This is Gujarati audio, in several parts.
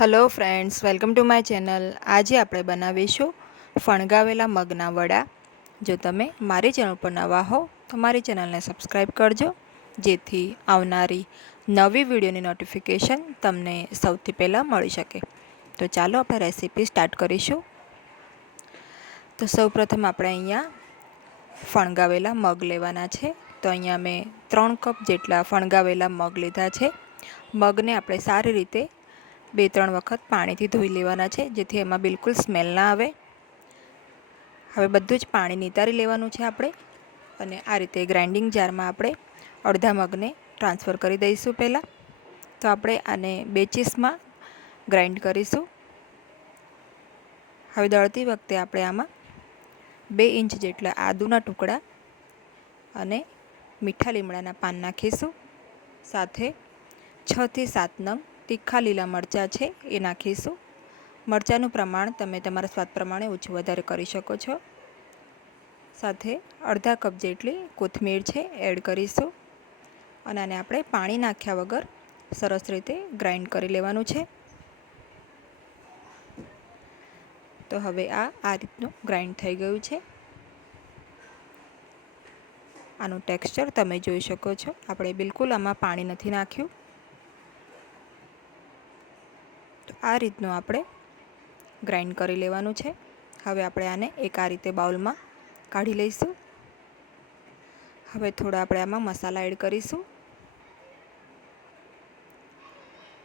Hello friends, welcome to my channel. આજે આપણે બનાવીશું ફણગાવેલા મગના વડા. જો તમે મારી ચેનલ પર નવા હો તો મારી ચેનલને સબસ્ક્રાઈબ કરજો, જેથી આવનારી નવી વિડીયોની નોટિફિકેશન તમને સૌથી પહેલાં મળી શકે. તો ચાલો આપણે રેસીપી સ્ટાર્ટ કરીશું. તો સૌપ્રથમ આપણે અહીંયા ફણગાવેલા મગ લેવાના છે. તો અહીંયા મેં 3 કપ જેટલા ફણગાવેલા મગ લીધા છે. મગને આપણે સારી રીતે 2-3 વખત પાણીથી ધોઈ લેવાના છે, જેથી એમાં બિલકુલ સ્મેલ ના આવે. હવે બધું જ પાણી નિતારી લેવાનું છે આપણે, અને આ રીતે ગ્રાઇન્ડિંગ જારમાં આપણે અડધા મગને ટ્રાન્સફર કરી દઈશું પહેલાં. તો આપણે આને 2 ચીસમાં ગ્રાઇન્ડ કરીશું. હવે દળતી વખતે આપણે આમાં 2 ઇંચ જેટલા આદુના ટુકડા અને મીઠા લીમડાના પાન નાખીશું. સાથે 6 થી 7 નંગ તીખા લીલા મરચાં છે એ નાખીશું. મરચાંનું પ્રમાણ તમે તમારા સ્વાદ પ્રમાણે ઓછું વધારે કરી શકો છો. સાથે અડધા કપ જેટલી કોથમીર છે એડ કરીશું, અને આને આપણે પાણી નાખ્યા વગર સરસ રીતે ગ્રાઇન્ડ કરી લેવાનું છે. તો હવે આ રીતનું ગ્રાઇન્ડ થઈ ગયું છે. આનું ટેક્સચર તમે જોઈ શકો છો. આપણે બિલકુલ આમાં પાણી નથી નાખ્યું. તો આ રીતનું આપણે ગ્રાઇન્ડ કરી લેવાનું છે. હવે આપણે આને એક આ રીતે બાઉલમાં કાઢી લઈશું. હવે થોડા આપણે આમાં મસાલા એડ કરીશું.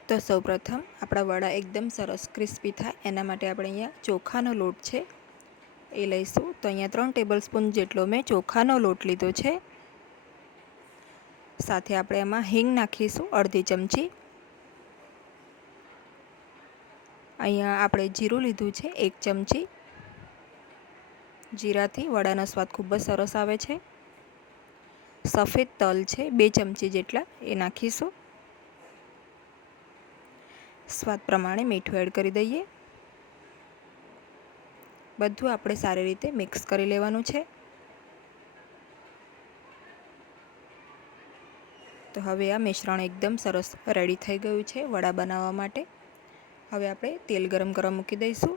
તો સૌપ્રથમ આપણા વડા એકદમ સરસ ક્રિસ્પી થાય એના માટે આપણે અહીંયા ચોખાનો લોટ છે એ લઈશું. તો અહીંયા 3 ટેબલસ્પૂન જેટલો મેં ચોખાનો લોટ લીધો છે. સાથે આપણે એમાં હિંગ નાખીશું અડધી ચમચી. અહીંયા આપણે જીરું લીધું છે 1 ચમચી. જીરાથી વડાનો સ્વાદ ખૂબ જ સરસ આવે છે. સફેદ તલ છે 2 ચમચી જેટલા એ નાખીશું. સ્વાદ પ્રમાણે મીઠું એડ કરી દઈએ. બધું આપણે સારી રીતે મિક્સ કરી લેવાનું છે. તો હવે આ મિશ્રણ એકદમ સરસ રેડી થઈ ગયું છે વડા બનાવવા માટે. હવે આપણે તેલ ગરમ કરવા મૂકી દઈશું.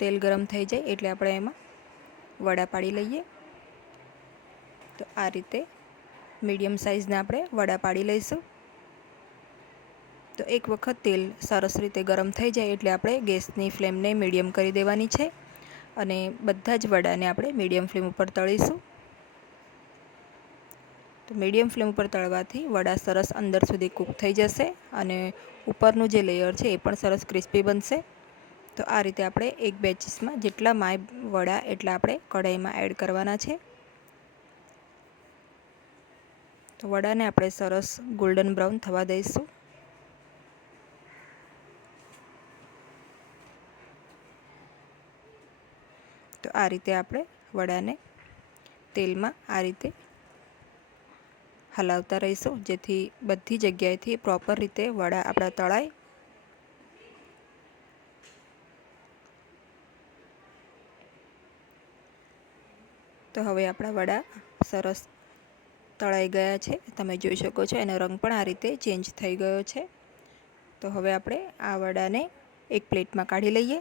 તેલ ગરમ થઈ જાય એટલે આપણે એમાં વડા પાડી લઈએ. તો આ રીતે મીડિયમ સાઇઝના આપણે વડા પાડી લઈશું. તો એક વખત તેલ સરસ રીતે ગરમ થઈ જાય એટલે આપણે ગેસની ફ્લેમને મીડિયમ કરી દેવાની છે, અને બધા જ વડાને આપણે મીડિયમ ફ્લેમ ઉપર તળીશું. તો મીડિયમ ફ્લેમ ઉપર તળવાથી વડા સરસ અંદર સુધી કૂક થઈ જશે, અને ઉપરનું જે લેયર છે એ પણ સરસ ક્રિસ્પી બનશે. તો આ રીતે આપણે એક બેચીસમાં જેટલા માય વડા એટલા આપણે કઢાઈમાં એડ કરવાના છે. તો વડાને આપણે સરસ ગોલ્ડન બ્રાઉન થવા દઈશું. તો આ રીતે આપણે વડાને તેલમાં આ રીતે હલાવતા રહીશું, જેથી બધી જગ્યાએથી પ્રોપર રીતે વડા આપણા તળાય. તો હવે આપણા વડા સરસ તળાઈ ગયા છે. તમે જોઈ શકો છો એનો રંગ પણ આ રીતે ચેન્જ થઈ ગયો છે. તો હવે આપણે આ વડાને એક પ્લેટમાં કાઢી લઈએ.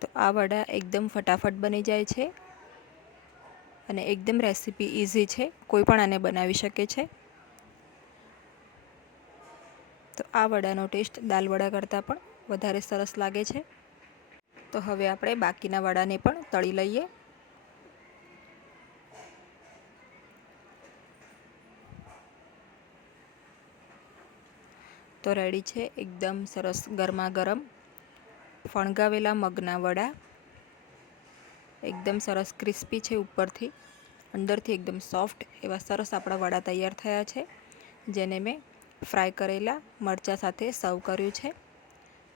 તો આ વડા એકદમ ફટાફટ બની જાય છે, અને એકદમ રેસીપી ઇઝી છે. કોઈ પણ આને બનાવી શકે છે. તો આ વડાનો ટેસ્ટ દાલ વડા કરતાં પણ વધારે સરસ લાગે છે. તો હવે આપણે બાકીના વડાને પણ તળી લઈએ. તો રેડી છે એકદમ સરસ ગરમા ગરમ ફણગાવેલા મગના વડા. એકદમ સરસ ક્રિસ્પી છે ઉપરથી, અંદરથી એકદમ સોફ્ટ એવા સરસ આપણા વડા તૈયાર થયા છે, જેને મેં ફ્રાય કરેલા મરચાં સાથે સર્વ કર્યું છે.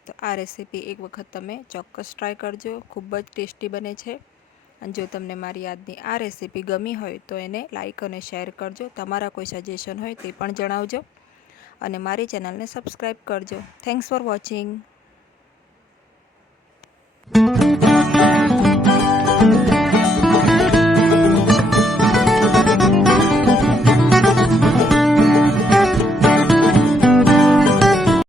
તો આ રેસીપી એક વખત તમે ચોક્કસ ટ્રાય કરજો. ખૂબ જ ટેસ્ટી બને છે. અને જો તમને મારી આજની આ રેસીપી ગમી હોય તો એને લાઈક અને શેર કરજો. તમારા કોઈ સજેશન હોય તે પણ જણાવજો, અને મારી ચેનલને સબસ્ક્રાઈબ કરજો. Thanks for watching.